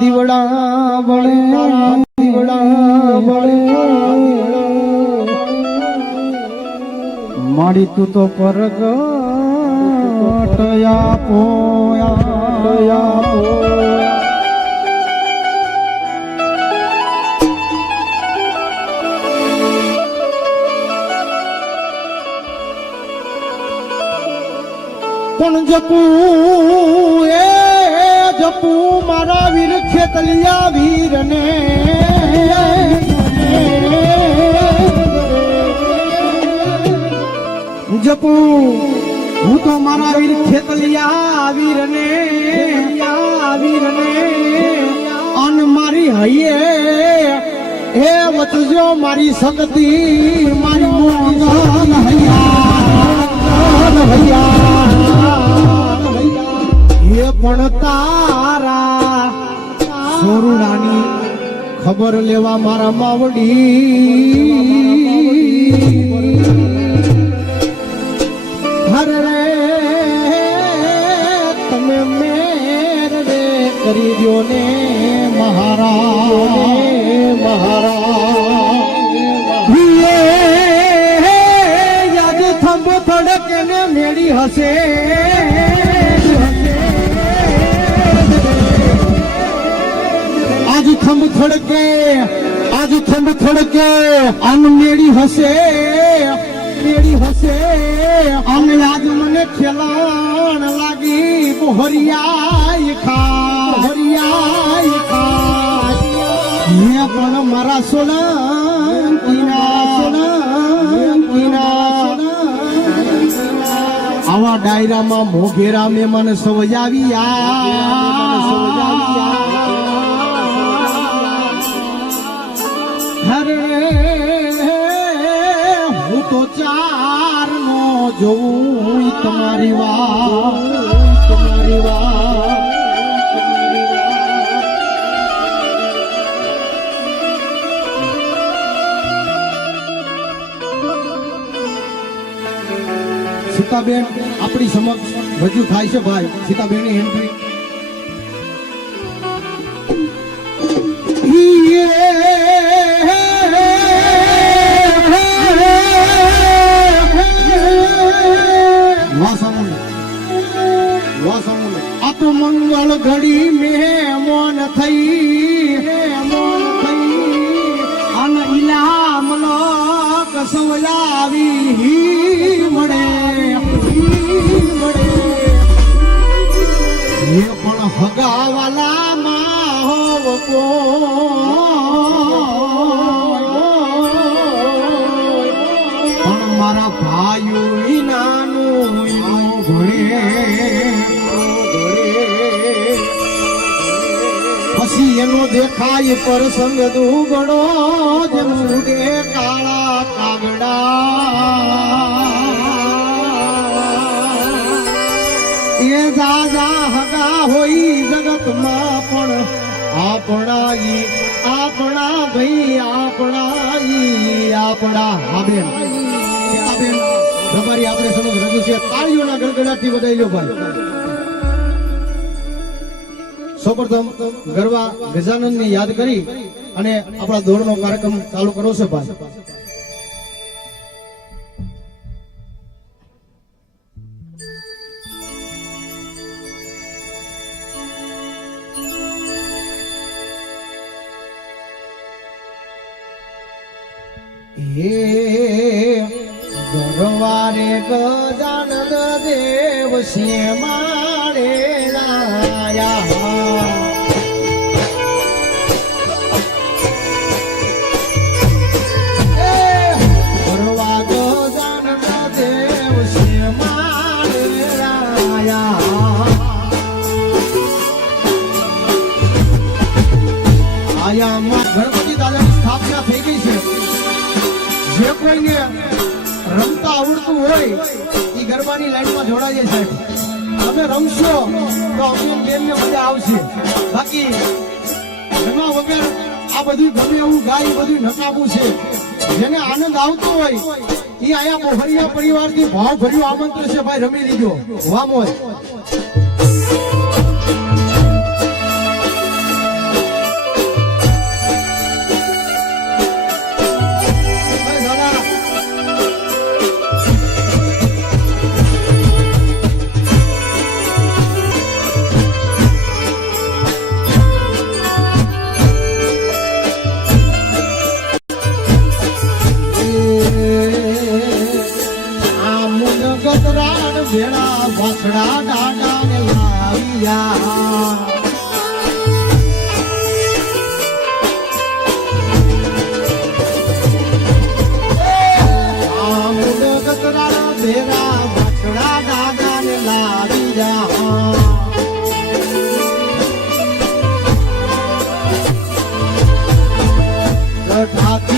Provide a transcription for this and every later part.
દીવડા બળે દીવડા બળે માડી તું તો પરગટ આપો આપો. પણ જપુ ખેતલિયા વીરને જપુ, હું તો મારા વીર ખેતલિયા વીરને વીરને અન મારી હૈયે, હે વચજો મારી શક્તિ. મારી મોહન હૈયા એ પણ તારા સોરુડાની ખબર લેવા મારા માવડી. હર તમે મેર રે કરી દો ને મહારા મહારા યાદ થંભ થડકે ને મેળી હશે. આજ થોડકે, આજ ખંભ થડકે આમ મેળી હશે મેળી હશે આમ આજ મને ખેલાણ લાગી મોહરિયાઈ ખા મોહરિયાઈ ખા મેં પણ મારા સોના કોઈના સોના કોઈના આવા ડાયરામાં મોઘેરા આ સૌ આવ્યા હરે, હું તો ચાર નો જોઉં તમારી વાત તમારી વાત. સીતાબેન આપણી સમક્ષ રજૂ થાય છે ભાઈ. સીતાબેનની એન્ટ્રી આ તો મંગળ ઘડી મેં મોન થઈ મોન થઈ. અને ઇનામ નો કસવલાવી મળે મળે એ પણ હગાવાલા માં હોવ પણ એનો દેખાય પરસંગ દુગડો જેમ ઉડે કાળા કાગડા. એ દાદા હગા હોય જગતમાં પણ આપણા ઈ આપણા ભાઈ આપણા ઈ આપણા હાબેન હાબેન તમારી આપણે સમજ રજૂ છે. તાળીઓના ગડગડાટથી લો ભાઈ. સૌપ્રથમ ગરવા ગજાનંદ ને યાદ કરી અને આપણા દોડનો કાર્યક્રમ ચાલુ કરો છે ભાઈ. હે દરવારે ગજાનંદ દેવ સિંહ ગણપતિ દાદાની સ્થાપના થઈ ગઈ છે. જે કોઈને રમતા આવડતું હોય એ ગરબાની લાઈનમાં જોડાય સાહેબ. તમે રમશો તો અમીન બેનને મજા આવશે. બાકી એમાં વગર આ બધું ગમે એવું ગાય, બધું નકામું છે. જેને આનંદ આવતો હોય, એ અહીંયા મોહરિયા પરિવારથી ભાવ ભર્યું આમંત્રણ છે, ભાઈ, રમી લીધો. વામો હોય আর ভাতি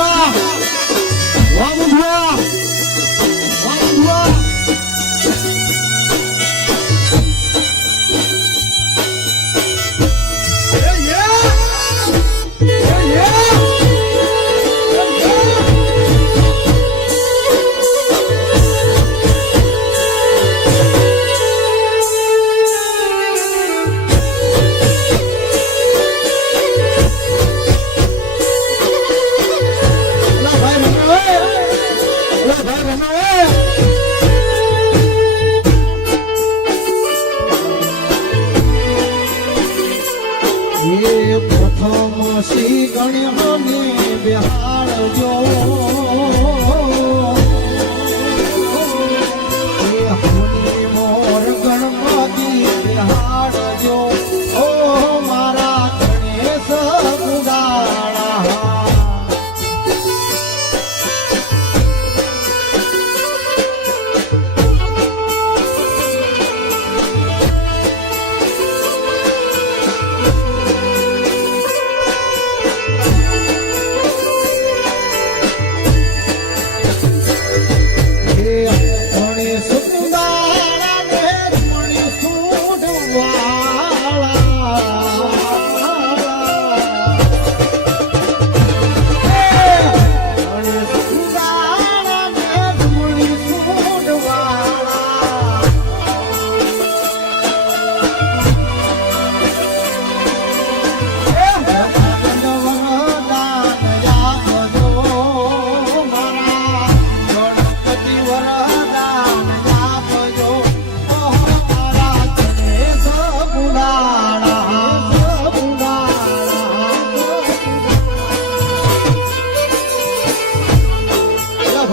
Bye. પ્રથમ શ્રી ગણ્ય ને બિહાર જોવો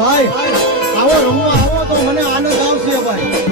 ભાઈ આવો રમવા આવો તો મને આનંદ આવશે ભાઈ.